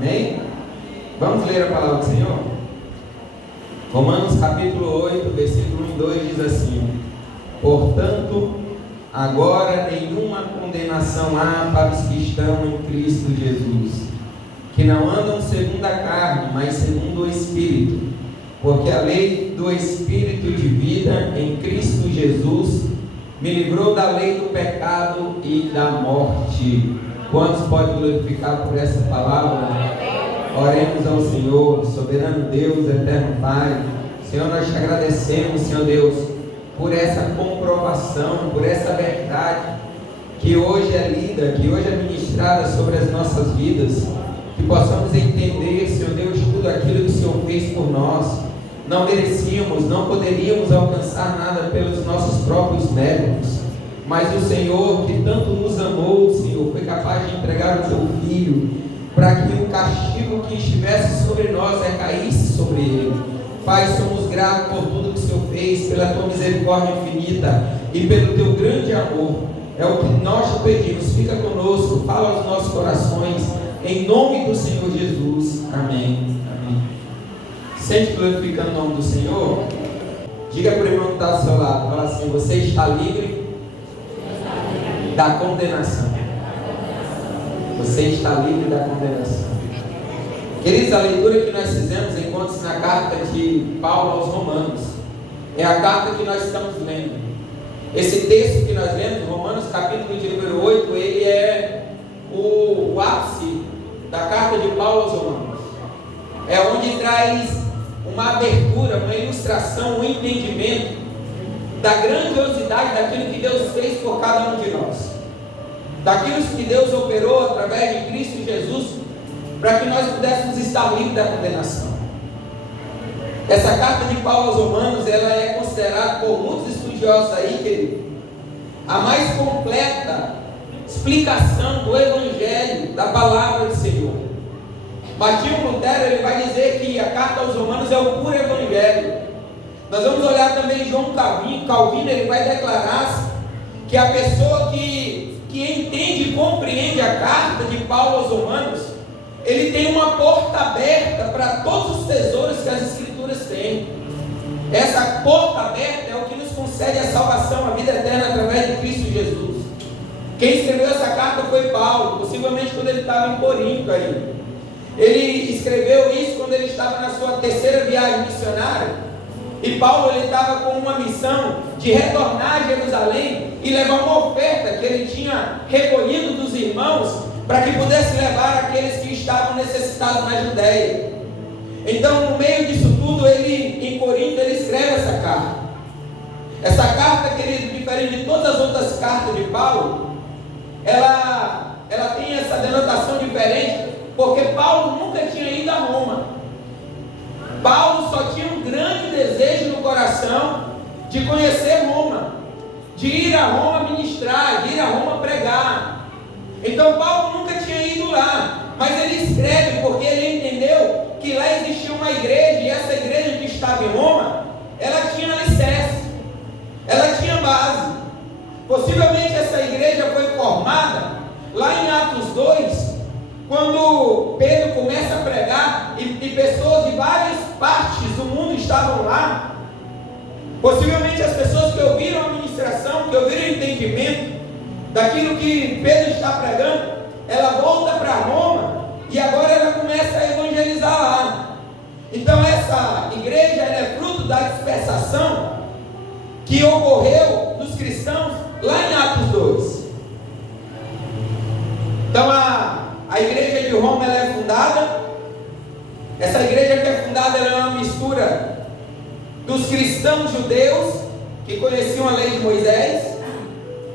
Amém? Vamos ler a palavra do Senhor? Romanos capítulo 8, versículo 1 e 2 diz assim: portanto, agora nenhuma condenação há para os que estão em Cristo Jesus, que não andam segundo a carne, mas segundo o Espírito, porque a lei do Espírito de vida em Cristo Jesus me livrou da lei do pecado e da morte. Quantos podem glorificar por essa palavra? Oremos ao Senhor. Soberano Deus, eterno Pai, Senhor, nós te agradecemos, Senhor Deus, por essa comprovação, por essa verdade que hoje é lida, que hoje é ministrada sobre as nossas vidas, que possamos entender, Senhor Deus, tudo aquilo que o Senhor fez por nós. Não merecíamos, não poderíamos alcançar nada pelos nossos próprios méritos, mas o Senhor, que tanto nos amou, Senhor, foi capaz de entregar o teu Filho, para que o castigo que estivesse sobre nós recaísse sobre ele. Pai, somos gratos por tudo que o Senhor fez, pela tua misericórdia infinita e pelo teu grande amor. É o que nós te pedimos. Fica conosco, fala aos nossos corações, em nome do Senhor Jesus. Amém. Amém. Sente glorificando o nome do Senhor? Diga para o irmão que está ao seu lado, fala assim: você está livre da condenação. Você está livre da condenação. Queridos, a leitura que nós fizemos encontra-se na carta de Paulo aos Romanos. É a carta que nós estamos lendo. Esse texto que nós lemos, Romanos capítulo de número 8, ele é o ápice da carta de Paulo aos Romanos. É onde traz uma abertura, uma ilustração, um entendimento da grandiosidade daquilo que Deus fez por cada um de nós, daquilo que Deus operou através de Cristo Jesus, para que nós pudéssemos estar livres da condenação. Essa carta de Paulo aos Romanos, ela é considerada por muitos estudiosos aí, querido, a mais completa explicação do Evangelho, da palavra do Senhor. Martinho Lutero, ele vai dizer que a carta aos Romanos é o puro Evangelho. Nós vamos olhar também João Calvino, ele vai declarar que a pessoa que entende e compreende a carta de Paulo aos Romanos, ele tem uma porta aberta para todos os tesouros que as Escrituras têm. Essa porta aberta é o que nos concede a salvação, a vida eterna através de Cristo Jesus. Quem escreveu essa carta foi Paulo, possivelmente quando ele estava em Corinto aí. Ele escreveu isso quando ele estava na sua terceira viagem missionária. E Paulo, ele estava com uma missão de retornar a Jerusalém e levar uma oferta que ele tinha recolhido dos irmãos, para que pudesse levar aqueles que estavam necessitados na Judéia. Então, no meio disso tudo, ele, em Corinto, ele escreve essa carta. Essa carta, querido, diferente de todas as outras cartas de Paulo, ela tem essa denotação diferente, porque Paulo nunca tinha ido a Roma. Paulo só tinha um grande desejo no coração de conhecer Roma, de ir a Roma ministrar, de ir a Roma pregar. Então Paulo nunca tinha ido lá, mas ele escreve porque ele entendeu que lá existia uma igreja, e essa igreja que estava em Roma, ela tinha alicerce, ela tinha base. Possivelmente essa igreja foi formada lá em Atos 2, quando Pedro começa a pregar e pessoas de várias partes do mundo estavam lá. Possivelmente as pessoas que ouviram a ministração, que ouviram o entendimento daquilo que Pedro está pregando, ela volta para Roma e agora ela começa a evangelizar lá. Então essa igreja, ela é fruto da dispersação que ocorreu dos cristãos lá em Atos 2. Então a igreja de Roma, ela é fundada. Essa igreja que é fundada, ela é uma mistura dos cristãos judeus que conheciam a lei de Moisés,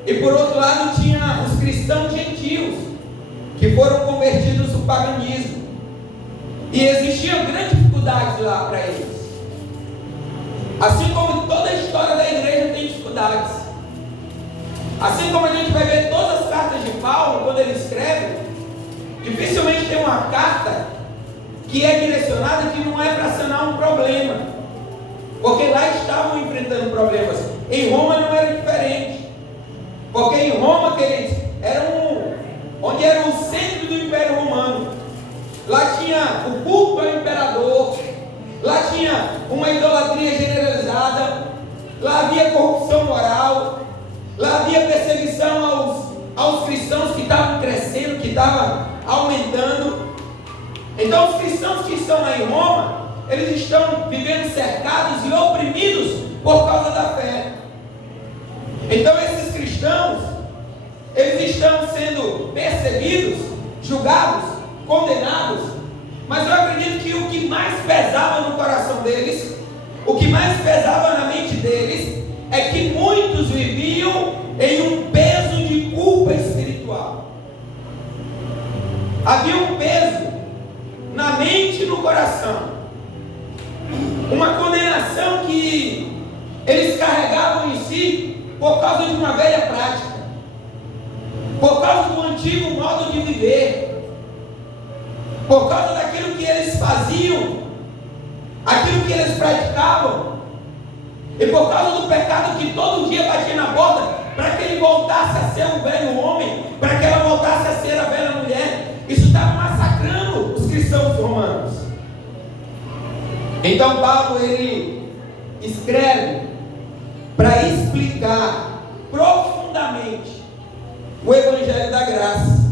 e por outro lado tinha os cristãos gentios que foram convertidos no paganismo, e existiam grandes dificuldades lá para eles, assim como toda a história da igreja tem dificuldades. Assim como a gente vai ver todas as cartas de Paulo, quando ele escreve, dificilmente tem uma carta que é direcionada que não é para sanar um problema, porque lá estavam enfrentando problemas. Em Roma não era diferente, porque em Roma, queridos, onde era o centro do Império Romano. Lá tinha o culto ao imperador, lá tinha uma idolatria generalizada, lá havia corrupção moral, lá havia perseguição aos cristãos que estavam crescendo, que estavam aumentando. Então os cristãos que estão lá em Roma, eles estão vivendo cercados e oprimidos por causa da fé. Então esses cristãos, eles estão sendo perseguidos, julgados, condenados. Mas eu acredito que o que mais pesava no coração deles, o que mais pesava na mente deles, é que muitos viviam em um peso de culpa espiritual. Havia um peso na mente e no coração, uma condenação que eles carregavam em si por causa de uma velha prática, por causa do antigo modo de viver, por causa daquilo que eles faziam, aquilo que eles praticavam, e por causa do pecado que todo dia batia na porta, para que ele voltasse a ser um velho homem, para que ela voltasse a ser a velha mulher. Isso estava massacrando os cristãos romanos. Então Paulo, ele escreve para explicar profundamente o Evangelho da Graça.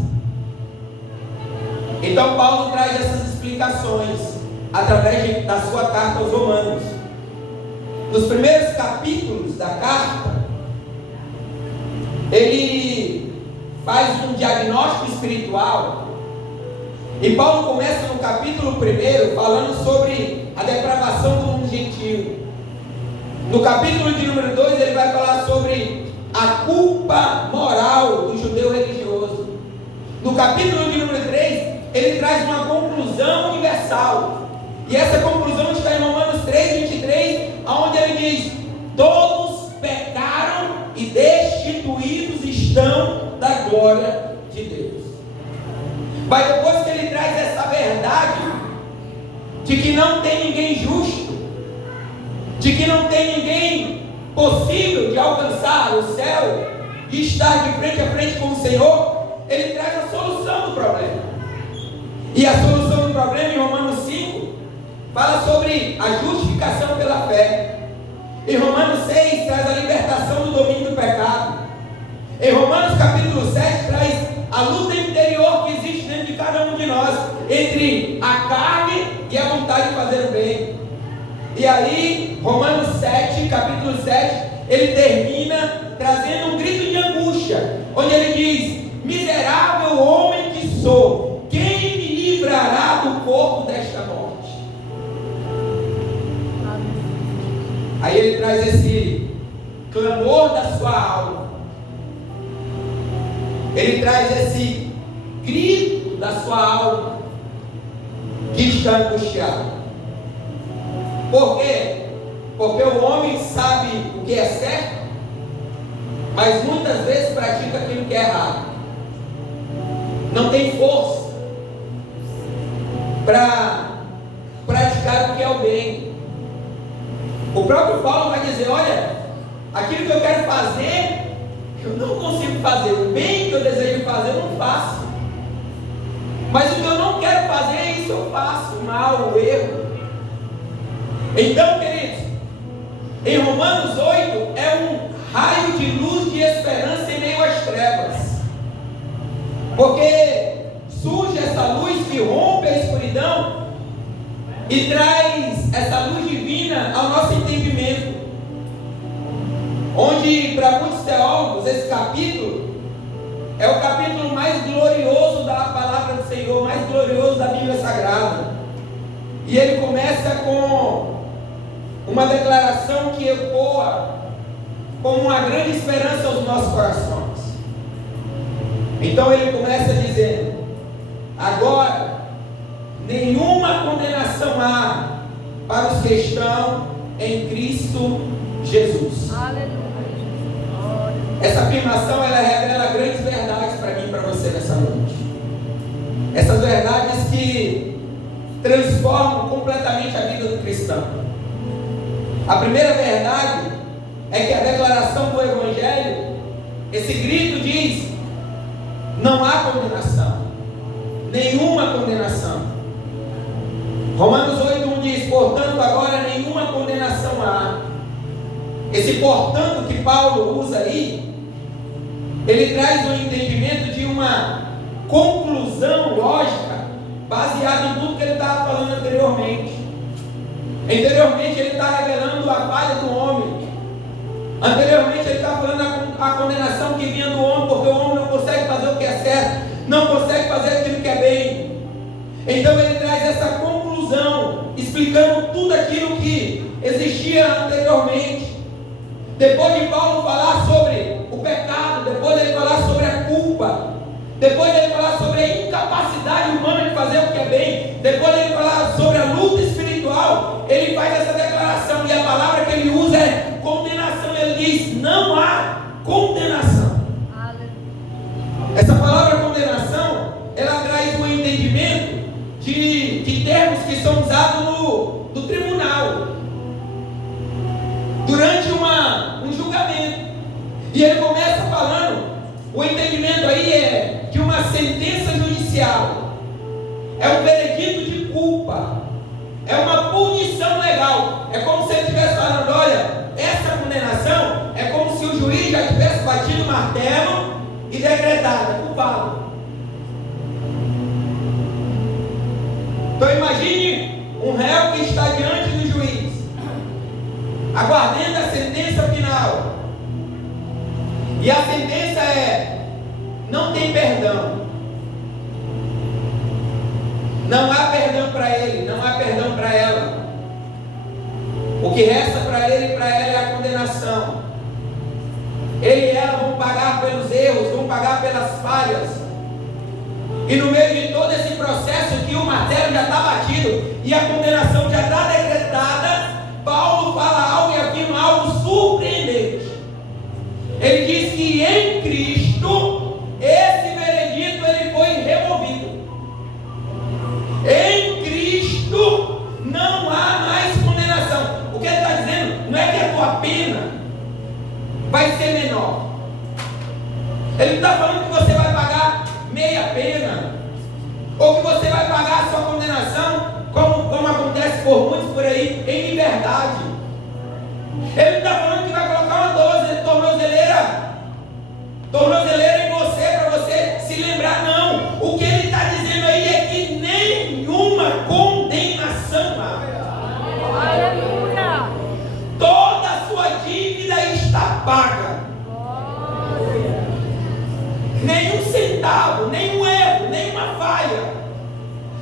Então Paulo traz essas explicações através da sua carta aos Romanos. Nos primeiros capítulos da carta, ele faz um diagnóstico espiritual. E Paulo começa no capítulo 1 falando sobre a depravação do mundo gentil. No capítulo de número 2 ele vai falar sobre a culpa moral do judeu religioso. No capítulo de número 3 ele traz uma conclusão universal. E essa conclusão está em Romanos 3:23, onde ele diz: todos pecaram e destituídos estão da glória de Deus. Mas depois que ele traz essa verdade de que não tem ninguém justo, de que não tem ninguém possível de alcançar o céu e estar de frente a frente com o Senhor, ele traz a solução do problema. E a solução do problema em Romanos 5 fala sobre a justificação pela fé. Em Romanos 6 traz a libertação do domínio do pecado. Em Romanos capítulo 7 traz a luta interior que existe dentro de cada um de nós, entre a carne e a vontade de fazer o bem. E aí, Romanos 7, capítulo 7, ele termina trazendo um grito de angústia, onde ele diz: miserável homem que sou, quem me livrará do corpo desta morte? Aí ele traz esse clamor da sua alma, ele traz esse grito da sua alma que está angustiado. Por quê? Porque o homem sabe o que é certo, mas muitas vezes pratica aquilo que é errado. Não tem força para praticar o que é o bem. O próprio Paulo vai dizer: olha, aquilo que eu quero fazer, eu não consigo fazer. O bem que eu desejo fazer, eu não faço. Mas o que eu não quero fazer, isso eu faço. O mal, o erro. Então, queridos, em Romanos 8 é um raio de luz de esperança em meio às trevas. Porque surge essa luz que rompe a escuridão e traz essa luz divina ao nosso entendimento. Onde, para muitos teólogos, esse capítulo é o capítulo mais glorioso da palavra do Senhor, mais glorioso da Bíblia Sagrada. E ele começa com uma declaração que ecoa como uma grande esperança aos nossos corações. Então ele começa dizendo: agora nenhuma condenação há para os que estão em Cristo Jesus. Aleluia. Essa afirmação, ela revela grandes verdades para mim e para você nessa noite. Essas verdades que transformam completamente a vida do cristão. A primeira verdade é que a declaração do Evangelho, esse grito diz: não há condenação, nenhuma condenação. Romanos 8:1 diz: portanto, agora nenhuma condenação há. Esse portanto que Paulo usa aí, ele traz um entendimento de uma conclusão lógica, baseada em tudo que ele estava falando anteriormente. Anteriormente ele está revelando a falha do homem. Anteriormente ele está falando a condenação que vinha do homem, porque o homem não consegue fazer o que é certo, não consegue fazer aquilo que é bem. Então ele traz essa conclusão, explicando tudo aquilo que existia anteriormente. Depois de Paulo falar sobre o pecado, depois ele falar sobre a culpa, depois ele falar sobre a incapacidade humana de fazer o que é bem, depois ele falar sobre a luta espiritual, ele faz essa declaração, e a palavra que ele usa é condenação. Ele diz: não há condenação. Essa palavra condenação, ela traz um entendimento de termos que são usados no tribunal, durante um julgamento. E ele começa falando, o entendimento aí é que uma sentença judicial é um veredito de culpa, é uma punição legal. É como se ele estivesse falando: olha, essa condenação é como se o juiz já tivesse batido o martelo e decretado: culpado. Então imagine um réu que está diante do juiz, aguardando a sentença final. E a sentença é: não tem perdão. Não há perdão para ele, não há perdão para ela. O que resta para ele e para ela é a condenação. Ele e ela vão pagar pelos erros, vão pagar pelas falhas. E no meio de todo esse processo que o martelo já está batido e a condenação já está decretada, Paulo fala algo e afirma algo surpreendente. Ele diz que em Cristo esse veredito ele foi removido. Em Cristo não há mais condenação. O que ele está dizendo não é que a tua pena vai ser menor. Ele não está falando que você vai pagar meia pena, ou que você vai pagar a sua condenação, como acontece por muitos por aí, em liberdade. Ele não está falando que vai colocar uma tornozeleira em você, para você se lembrar, não. O que ele está dizendo aí é que nenhuma condenação há. Toda a sua dívida está paga. Nenhum centavo, nenhum erro, nenhuma falha.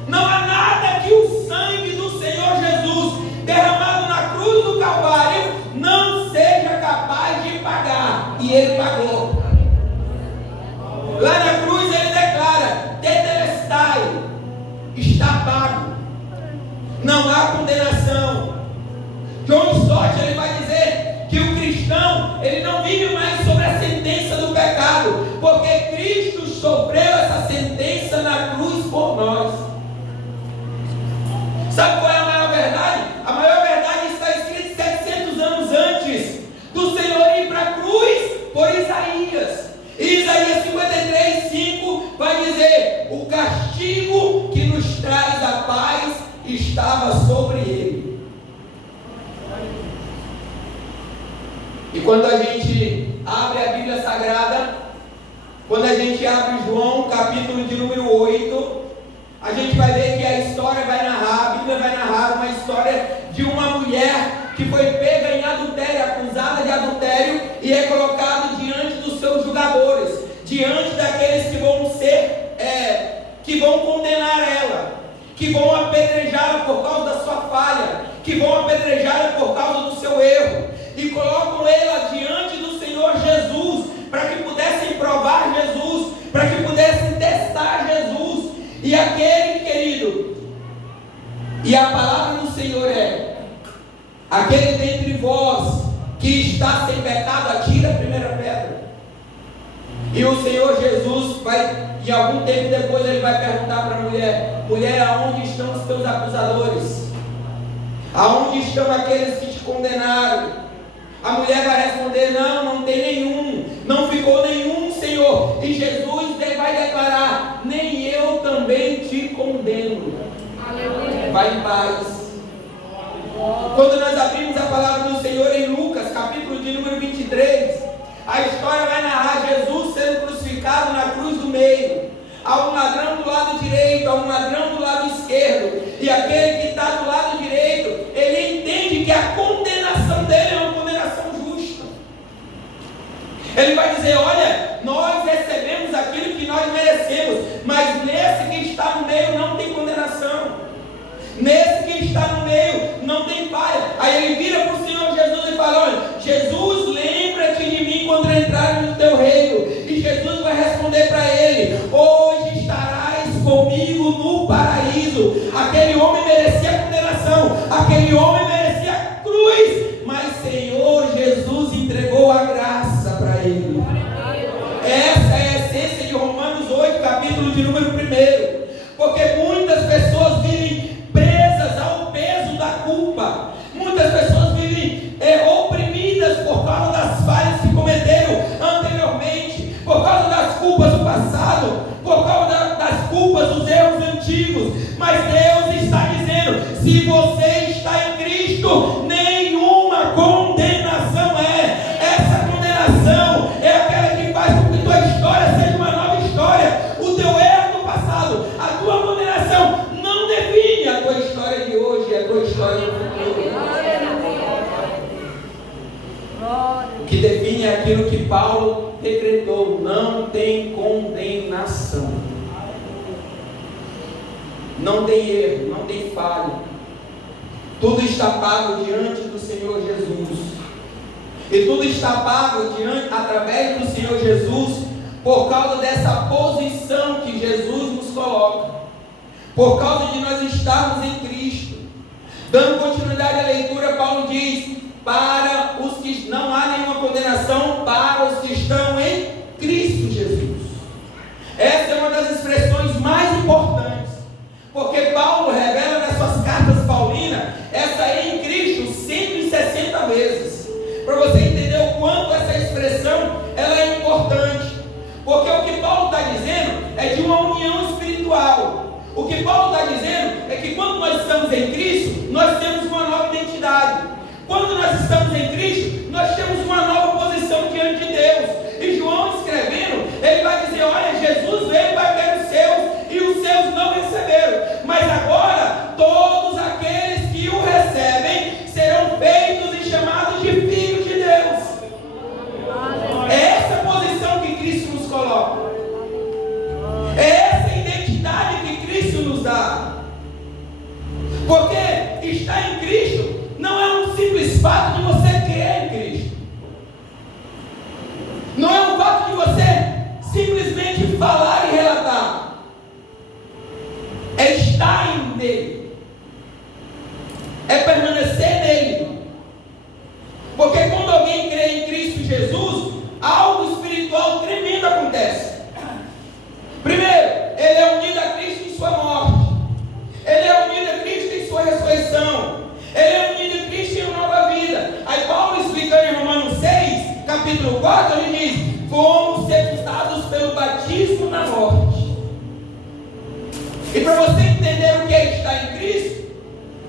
Não há nada que o sangue do Senhor Jesus, derramado na cruz do Calvário, não seja capaz de pagar. E Ele pagou. Lá na cruz Ele declara: tetelestai, está pago. Não há condenação. John Stott, ele vai dizer que o cristão, ele não vive mais sobre a sentença do pecado, porque Cristo sofreu essa sentença na cruz por nós. Sabe qual é a maior verdade? A maior verdade está escrita 700 anos antes do Senhor ir para a cruz por Isaías. E Isaías 53:5 vai dizer: o castigo que nos traz a paz estava sobre ele. E quando a gente abre a Bíblia Sagrada, quando a gente abre João, capítulo de número 8, a gente vai ver que a história vai narrar, a Bíblia vai narrar uma história de uma mulher que foi pega em adultério, acusada de adultério, e é colocada diante dos seus julgadores, diante daqueles que vão que vão condenar ela, que vão apedrejá-la por causa da sua falha, que vão apedrejá-la por causa do seu erro, e colocam ela diante do Senhor Jesus, para que pudessem provar Jesus, para que pudessem testar Jesus. E aquele, querido, e a palavra do Senhor é: aquele dentre vós que está sem pecado, atira a primeira pedra. E o Senhor Jesus vai, e algum tempo depois ele vai perguntar para a mulher: mulher, aonde estão os teus acusadores? Aonde estão aqueles que te condenaram? A mulher vai responder: não, não tem nenhum, não ficou nenhum, Senhor. E Jesus vai declarar: nem eu também te condeno. Aleluia. vai em paz. Quando nós abrimos a palavra do Senhor em Lucas, capítulo de número 23, a história vai narrar Jesus sendo crucificado na cruz do meio. Há um ladrão do lado direito, há um ladrão do lado esquerdo. E aquele que está do lado direito, ele entende que a condenação dele é uma condenação justa. Ele vai dizer: olha, nós recebemos aquilo que nós merecemos, mas nesse que está no meio não tem condenação. Nesse que está no meio não tem falha. Aí ele vira para o Senhor Jesus e fala: olha, Jesus, lembra-te de mim quando entrares no teu reino. E Jesus vai responder para ele: hoje estarás comigo no paraíso. Aquele homem merecia condenação, aquele homem merecia a cruz, mas Senhor Jesus entregou a graça para ele. Essa é a essência de Romanos 8, capítulo de número 1. Porque muitas pessoas vivem presas ao peso da culpa. Muitas pessoas vivem oprimidas por causa das falhas que cometeram anteriormente, por causa das culpas do passado, por causa das culpas dos erros antigos. Mas Deus está dizendo: se você está em Cristo, nenhuma condenação é. Essa condenação é aquela que faz com que tua história seja uma nova história. O teu erro do passado, a tua condenação não define a tua história de hoje, a tua história do futuro. O que define é aquilo que Paulo decretou: não tem condenação. Não tem erro, não tem falha. Tudo está pago diante do Senhor Jesus. E tudo está pago através do Senhor Jesus, por causa dessa posição que Jesus nos coloca, por causa de nós estarmos em Cristo. Dando continuidade à leitura, Paulo diz: para os que não há nenhuma condenação para os que estão em Cristo Jesus. Essa é uma das expressões mais importantes, porque Paulo revela nas suas cartas paulinas essa em Cristo 160 vezes, para você entender o quanto essa expressão ela é importante. Porque o que Paulo está dizendo é de uma união espiritual. O que Paulo está dizendo é que quando nós estamos em Cristo, nós temos uma nova identidade. Quando nós estamos em Cristo, nós temos uma nova posição diante de Deus. E João escrevendo, ele vai dizer: olha, Jesus veio para ter os seus, e os seus não receberam. Mas agora, todos aqueles que o recebem serão feitos e chamados de filhos de Deus. É essa posição que Cristo nos coloca. É essa identidade que Cristo nos dá. Porque estar em Cristo não é um simples fato de você crer em Cristo. Não é um fato de você simplesmente falar e relatar. É estar nele. É permanecer nele. Porque quando alguém crê em Cristo Jesus, algo espiritual tremendo acontece. Primeiro, ele é unido a Cristo em sua morte. Ele é unido a Cristo em sua ressurreição. Ele é unido a Cristo em uma nova vida. Aí Paulo, explicando em Romanos 6, capítulo 4, ele diz: fomos sepultados pelo batismo na morte. E para você entender o que é estar em Cristo,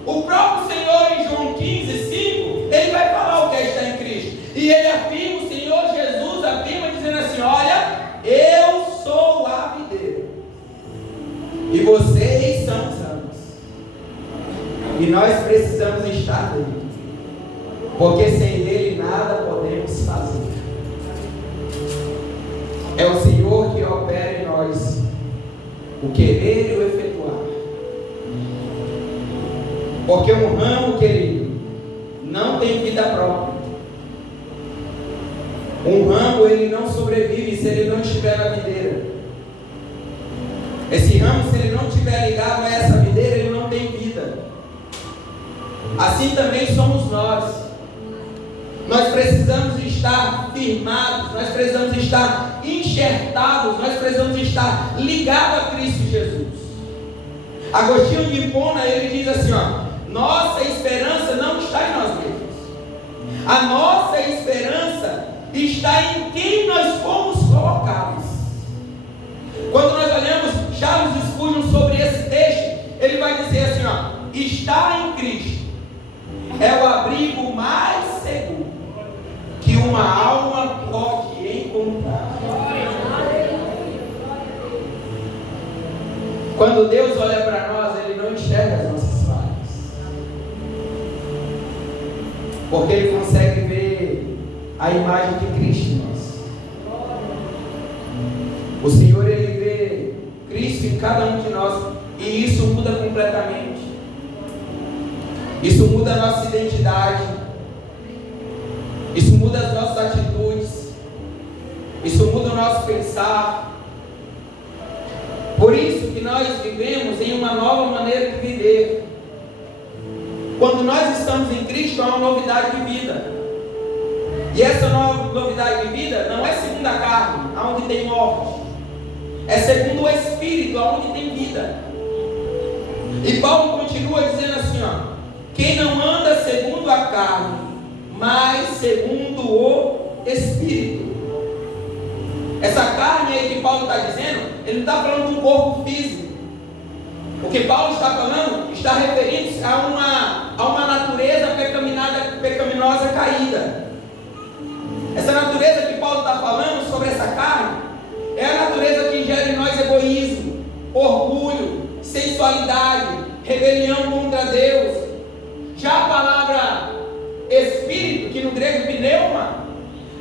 o próprio Senhor em João 15, 5, ele vai falar o que é estar em Cristo. E ele afirma, o Senhor Jesus afirma dizendo assim: olha, eu sou a videira e vocês são os ramos. E nós precisamos estar nele, porque sem ele nada podemos fazer. É o Senhor que opera em nós o querer e o efetuar. Porque um ramo, querido, não tem vida própria. Um ramo, ele não sobrevive se ele não estiver na videira. Esse ramo, se ele não estiver ligado a essa videira, ele não tem vida. Assim também somos nós. Nós precisamos estar firmados, nós precisamos estar enxertados, nós precisamos estar ligados a Cristo Jesus. Agostinho de Hipona, ele diz assim, nossa esperança não está em nós mesmos. A nossa esperança está em quem nós fomos colocados. Quando nós olhamos Charles Spurgeon sobre esse texto, ele vai dizer assim, estar em Cristo é o abrigo mais seguro que uma alma pode encontrar. Quando Deus olha para nós, Ele não enxerga as nossas falhas, porque Ele consegue ver a imagem de Cristo em nós. O Senhor, Ele vê Cristo em cada um de nós, e isso muda completamente. Isso muda a nossa identidade, isso muda as nossas atitudes, isso muda o nosso pensar. Por isso que nós vivemos em uma nova maneira de viver. Quando nós estamos em Cristo, há uma novidade de vida. E essa nova novidade de vida não é segundo a carne, aonde tem morte. É segundo o Espírito, aonde tem vida. E Paulo continua dizendo assim, ó: quem não anda segundo a carne, mas segundo o Espírito. Essa carne aí que Paulo está dizendo, ele não está falando de um corpo físico. O que Paulo está falando está referindo-se a uma natureza pecaminosa caída. Essa natureza que Paulo está falando sobre essa carne é a natureza que gera em nós egoísmo, orgulho, sensualidade, rebelião contra Deus. Já a palavra Espírito, que no grego pneuma,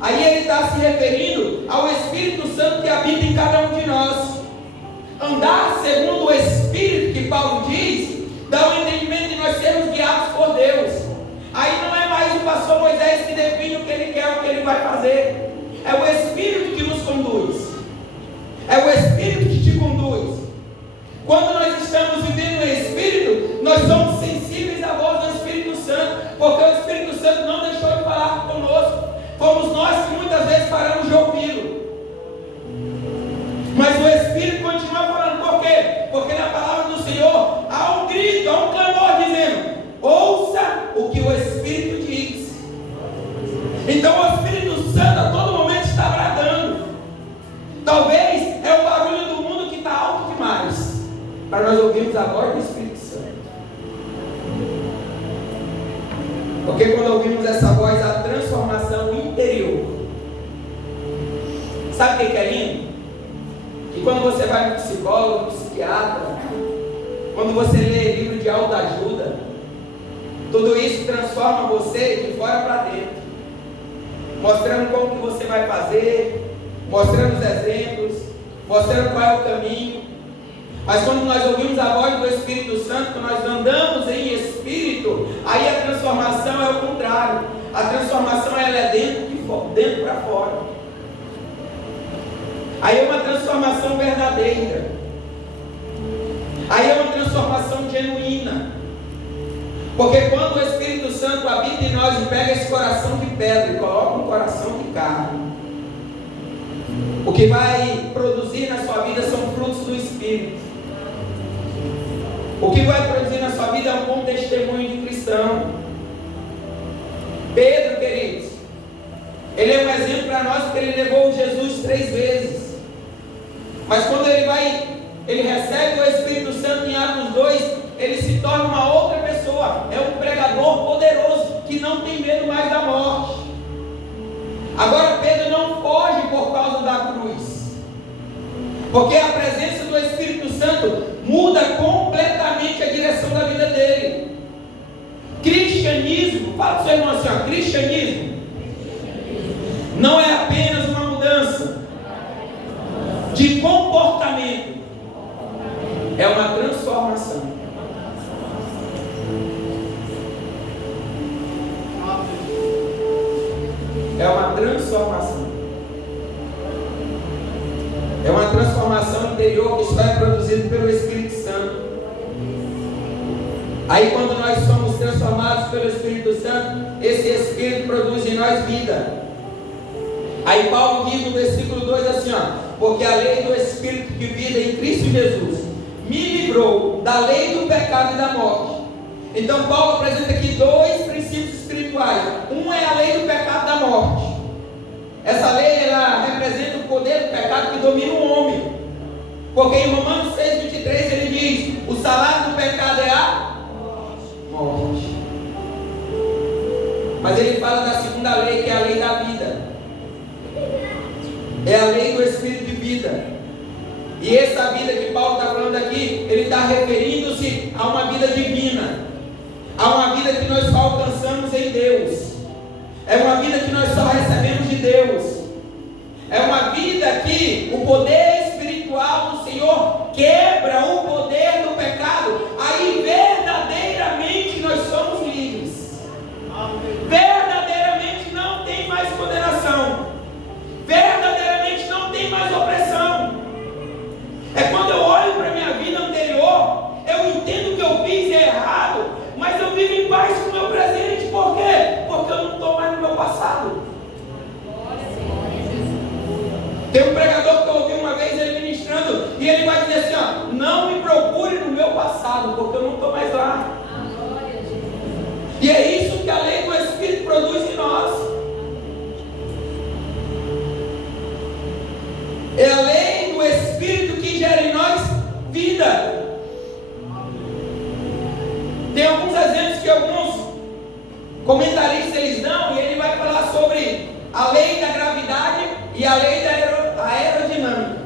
aí ele está se referindo ao Espírito Santo que habita em cada um de nós. Andar segundo o Espírito, que Paulo diz, dá o entendimento de nós sermos guiados por Deus. Aí não é mais o pastor Moisés que define o que ele quer, o que ele vai fazer. É o Espírito que nos conduz. É o Espírito que te conduz. Quando nós estamos vivendo em Espírito, nós somos sensíveis à voz do Espírito Santo, porque o Espírito Santo não deixou de falar conosco. Fomos nós que muitas vezes paramos de ouvi-lo. Mas o Espírito continua falando. Por quê? Porque na palavra do Senhor há um grito, há um clamor dizendo: ouça o que o Espírito diz. Então o Espírito Santo a todo momento está bradando. Talvez é o barulho do mundo que está alto demais para nós ouvirmos a voz do Espírito Santo. Porque quando ouvimos essa voz, a transformação interior. Sabe o que é lindo? Que quando você vai no psicólogo, no psiquiatra, quando você lê livro de autoajuda, tudo isso transforma você de fora para dentro, mostrando como que você vai fazer, mostrando os exemplos, mostrando qual é o caminho. Mas quando nós ouvimos a voz do Espírito Santo, quando nós andamos em Espírito, aí a transformação é o contrário. A transformação ela é dentro para fora. Aí é uma transformação verdadeira. Aí é uma transformação genuína. Porque quando o Espírito Santo habita em nós e pega esse coração de pedra e coloca um coração de carne, o que vai produzir na sua vida são frutos do Espírito. O que vai produzir na sua vida é um bom testemunho de cristão. Pedro, queridos, ele é um exemplo para nós, porque ele levou Jesus 3 vezes. Mas quando ele recebe o Espírito Santo em Atos 2, ele se torna uma outra pessoa. É um pregador poderoso, que não tem medo mais da morte. Agora Pedro não foge por causa da cruz, porque a presença do Espírito Santo muda completamente a direção da vida dele. Cristianismo, fala para o seu irmão assim, ó, cristianismo não é apenas uma mudança de comportamento, é uma transformação. É uma transformação. É uma transformação interior que só é produzida pelo Espírito Santo. Aí quando nós somos transformados pelo Espírito Santo, esse Espírito produz em nós vida. Aí Paulo diz no versículo 2 assim, ó: porque a lei do Espírito de vida em Cristo Jesus me livrou da lei do pecado e da morte. Então Paulo apresenta aqui 2 princípios espirituais. Um é a lei do pecado e da morte. Essa lei, ela representa o poder do pecado que domina o homem. Porque em Romanos 6:23 ele diz: o salário do pecado é a Mas ele fala da segunda lei, que é a lei da vida. É a lei do Espírito de vida. E essa vida que Paulo está falando aqui, ele está referindo-se a uma vida divina, a uma vida que nós só alcançamos em Deus, é uma vida que nós só recebemos de Deus, é uma vida que o poder espiritual do Senhor quebra o poder do pecado. Aí verdadeiramente nós somos livres. Verdadeiramente não tem mais condenação. Verdadeiramente não tem mais opressão. É quando eu olho para a minha vida anterior, eu entendo que eu fiz errado, mas eu vivo em paz com o meu presente. Por quê? Porque eu não estou mais no meu passado. Tem um pregador que eu ouvi uma vez ele ministrando, e ele vai dizer assim, ó, não me procure no meu passado, porque eu não estou mais lá. E é isso que a lei do Espírito produz em nós. É a lei do Espírito que gera em nós vida. Tem alguns exemplos que alguns comentaristas eles dão, e ele vai falar sobre a lei da gravidade e a lei da aerodinâmica.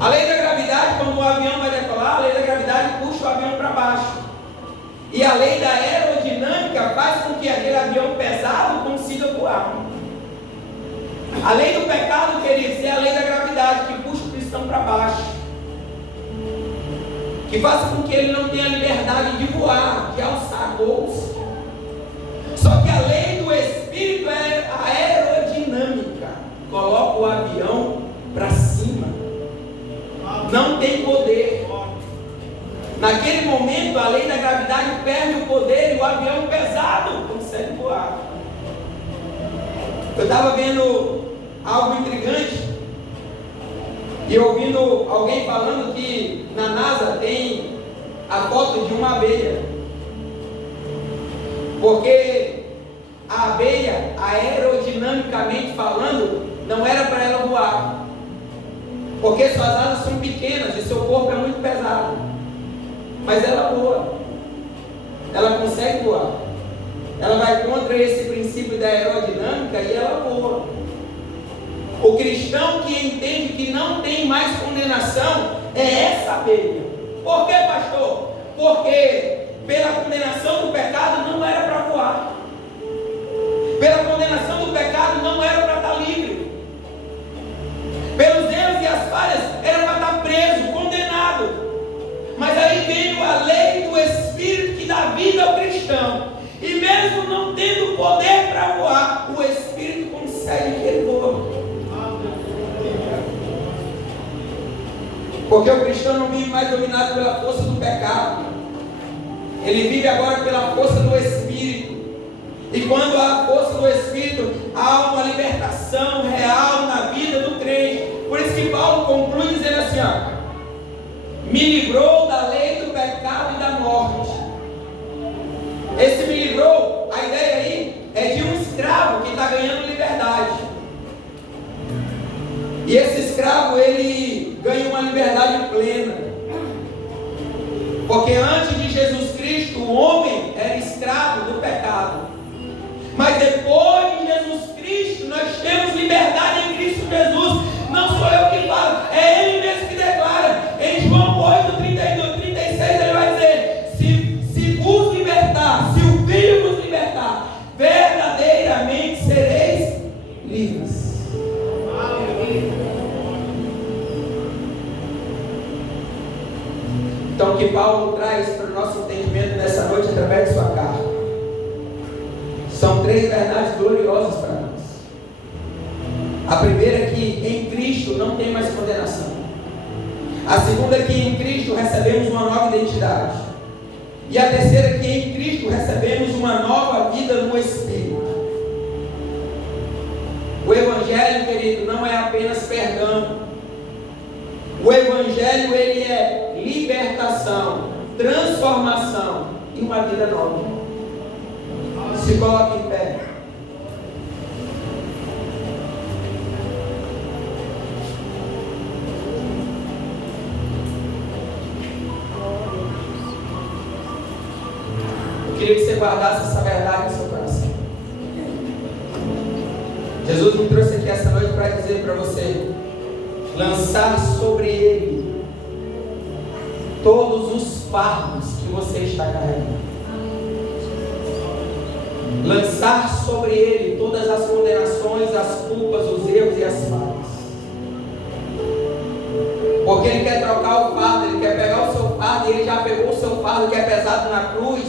A lei da gravidade, quando o avião vai decolar, a lei da gravidade puxa o avião para baixo. E a lei da aerodinâmica faz com que aquele avião pesado consiga voar. A lei do pecado queria dizer a lei da gravidade, que puxa o cristão para baixo, que faz com que ele não tenha liberdade de voar, de alçar voos. Só que a lei do Espírito é a aerodinâmica, coloca o avião para cima, não tem poder. Naquele momento a lei da gravidade perde o poder e o avião pesado consegue voar. Eu estava vendo algo intrigante e ouvindo alguém falando que na NASA tem a foto de uma abelha, porque a abelha, aerodinamicamente falando, não era para ela voar, porque suas asas são pequenas e seu corpo é muito pesado, mas ela voa, ela consegue voar. Ela vai contra esse princípio da aerodinâmica e ela voa. O cristão que entende que não tem mais condenação é essa abelha. Por quê, pastor? Porque pela condenação do pecado não era para voar. Pela condenação do pecado não era para estar livre. Pelos erros e as falhas era para estar preso, condenado. Mas aí veio a lei do Espírito que dá vida ao cristão. E mesmo não tendo poder para voar, o Espírito consegue que ele voe. Porque o cristão não vive mais dominado pela força do pecado. Ele vive agora pela força do Espírito. E quando há a força do Espírito, há uma libertação real na vida do crente. Por isso que Paulo conclui dizendo assim, ó, me livrou da lei do pecado e da morte. Esse me livrou, a ideia aí é de um escravo que está ganhando liberdade. E esse escravo, ele ganha uma liberdade plena. Porque antes de Jesus Cristo, o homem era escravo do pecado. Mas depois de Jesus Cristo, nós temos liberdade em Cristo Jesus. Não sou eu que falo, é Ele mesmo que declara. Em João 8, 32, 36, ele vai dizer, se vos libertar, se o Filho vos libertar, verdadeiramente sereis livres. Então, o que Paulo traz para o nosso entendimento nessa noite, através de sua carta, são três verdades gloriosas para nós. A primeira é que em Cristo não tem mais condenação. A segunda é que em Cristo recebemos uma nova identidade. E a terceira é que em Cristo recebemos uma nova vida no Espírito. O Evangelho, querido, não é apenas perdão. O Evangelho, ele é libertação, transformação e uma vida nova. Se coloque em pé. Eu queria que você guardasse essa verdade no seu coração. Jesus me trouxe aqui essa noite para dizer para você: lançar sobre Ele todos os fardos que você está carregando. Lançar sobre Ele todas as condenações, as culpas, os erros e as falhas. Porque Ele quer trocar o fardo, Ele quer pegar o seu fardo, e Ele já pegou o seu fardo que é pesado na cruz,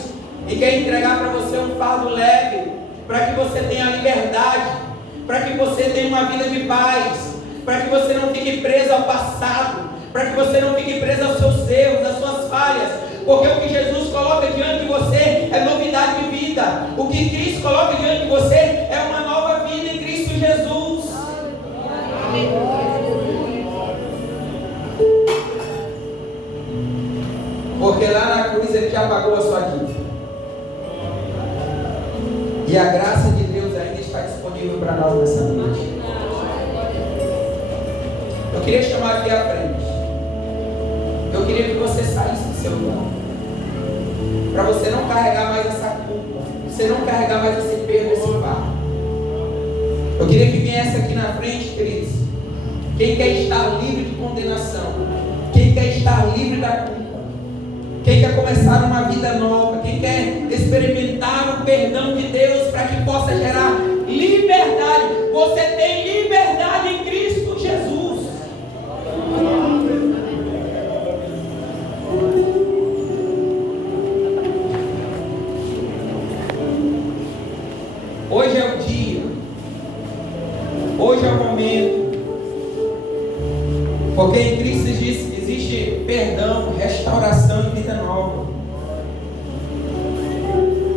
e quer entregar para você um fardo leve, para que você tenha liberdade, para que você tenha uma vida de paz, para que você não fique preso ao passado, para que você não fique preso aos seus erros, às suas falhas, porque o que Jesus coloca diante de você é novidade de vida. O que Cristo coloca diante de você é uma nova vida em Cristo Jesus. Porque lá na cruz Ele já pagou a sua dívida, e a graça de Deus ainda está disponível para nós nessa noite. Eu queria chamar aqui à frente. Eu queria que você saísse do seu lugar, para você não carregar mais essa culpa, você não carregar mais esse peso, esse fardo. Eu queria que viesse aqui na frente, queridos, quem quer estar livre de condenação, quem quer estar livre da culpa, quem quer começar uma vida nova, quem quer experimentar o perdão de Deus para que possa gerar liberdade. Você tem liberdade em Cristo Jesus. Hoje é o dia, hoje é o momento, porque em Cristo existe perdão, restauração e vida nova.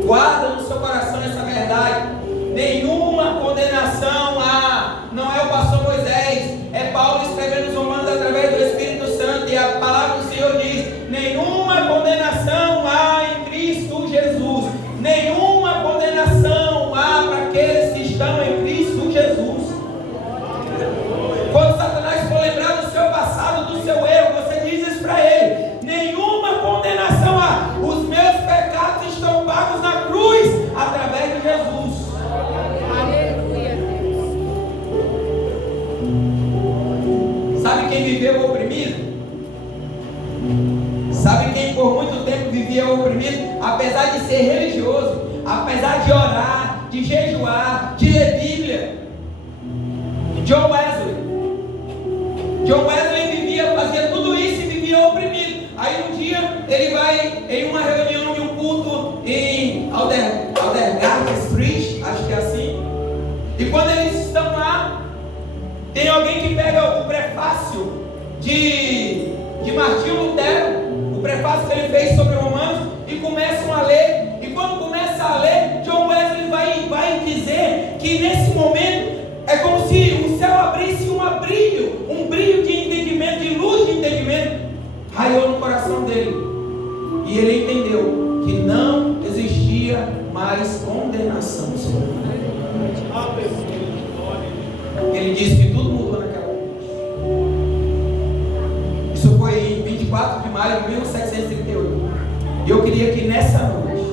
Guarda no seu coração essa verdade. Nenhuma condenação há. Não é o pastor Moisés, é Paulo escrevendo os Romanos através do Espírito Santo, e a palavra do Senhor diz: nenhuma condenação há em Cristo Jesus. Nenhuma condenação há para aqueles que estão em Cristo Jesus. Quando Satanás for lembrar do seu passado, do seu erro, você diz isso para ele: nenhuma condenação há. Os meus pecados estão pagos na cruz através de Jesus. Aleluia. Sabe quem viveu oprimido? Sabe quem por muito tempo vivia oprimido? Apesar de ser religioso, apesar de orar, de jejuar, de ler Bíblia. John Wesley. John Wesley vivia, fazia tudo isso e vivia oprimido. Aí um dia ele vai em uma reunião de um culto em Aldergate Street, acho que é assim. E quando eles estão lá, tem alguém que pega o prefácio de Martinho Lutero, o prefácio que ele fez sobre Romanos, e começam a ler. E quando começa a ler, John Wesley vai dizer que nesse momento é como se o céu abrisse um brilho de entendimento, de luz de entendimento, raiou no coração dele. E ele entendeu que não existia mais condenação sobre ele. Ele disse que tudo mudou naquela noite. Isso foi em 24 de maio de 1738. E eu queria que nessa noite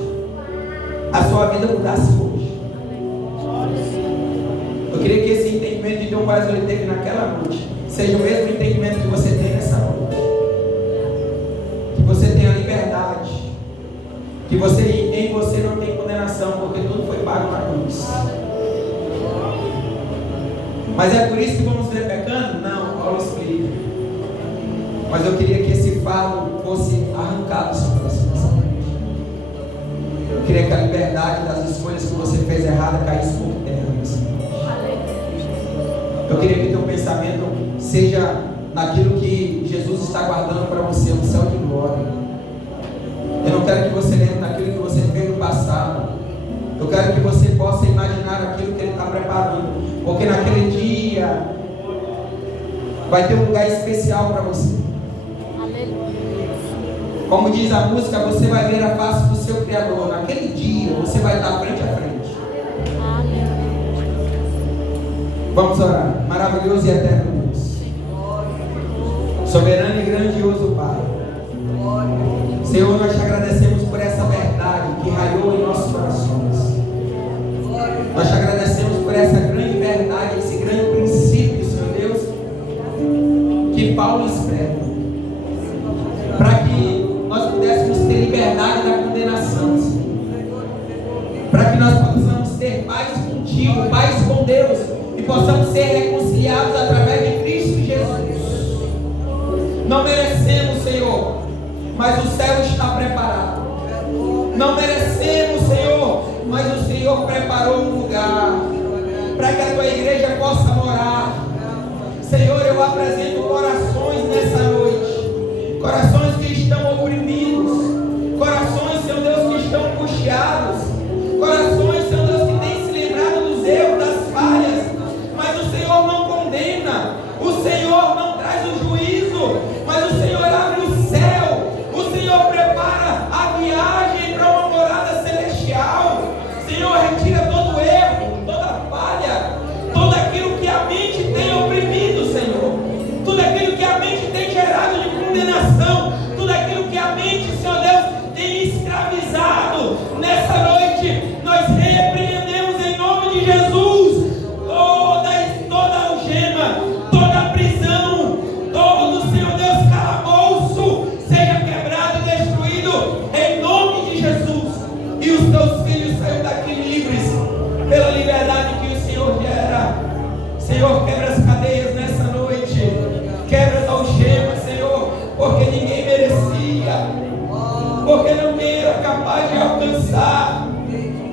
a sua vida mudasse hoje. Eu queria que esse entendimento de John Wesley teve naquela noite seja o mesmo entendimento que você tem nessa noite. Que você tenha liberdade, que em você não tem condenação, porque tudo foi pago na cruz. Mas é por isso que vamos ver pecando? Não, Paulo explica. Mas eu queria que esse fardo fosse arrancado do seu coração nessa noite. Eu queria que a liberdade das escolhas que você fez errada caísse por terra nessa noite. Eu queria que teu pensamento seja naquilo que Jesus está guardando para você, um céu de glória. Eu não quero que você lembre daquilo que você fez no passado. Eu quero que você possa imaginar aquilo que Ele está preparando, porque naquele dia vai ter um lugar especial para você. Como diz a música, você vai ver a face do seu Criador. Naquele dia você vai estar frente a frente. Vamos orar. Maravilhoso e eterno Deus, soberano e grandioso Pai, Senhor, nós te agradecemos por essa verdade que raiou em nossos corações. Nós te agradecemos por essa grande verdade não merecemos, Senhor, mas o Senhor preparou um lugar para que a tua igreja possa morar. Senhor, eu apresento corações nessa noite, corações que estão oprimidos, corações, Senhor Deus, que estão angustiados, corações, Senhor Deus, que têm se lembrado dos erros, das falhas, mas o Senhor não condena, o Senhor não traz o juízo, mas o Senhor abre o céu, o Senhor prepara a viagem para uma morada celestial. Senhor, retira todo o erro, toda falha, tudo aquilo que a mente tem oprimido, Senhor, tudo aquilo que a mente tem gerado de condenação, tudo aquilo que a mente, Senhor Deus, tem escravizado. Nessa noite nós repreendemos em nome de Jesus toda algema, toda prisão, todo, Senhor Deus, calabouço seja quebrado e destruído em nome de Jesus. E os teus filhos saiam daqui livres pela liberdade que o Senhor gera. Senhor, quebra as cadeias nessa noite, quebra as algemas, Senhor, porque ninguém merecia, porque ninguém era capaz de alcançar,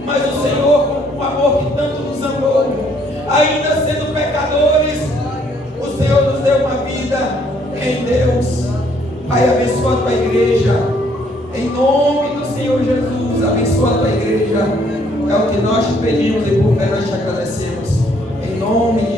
mas o Senhor, com o amor que tanto nos amou, ainda sendo pecadores, o Senhor nos deu uma vida em Deus. Pai, abençoa a tua igreja, em nome do Senhor Jesus, abençoa a tua igreja, é o que nós te pedimos e por fé nós te agradecemos, em nome de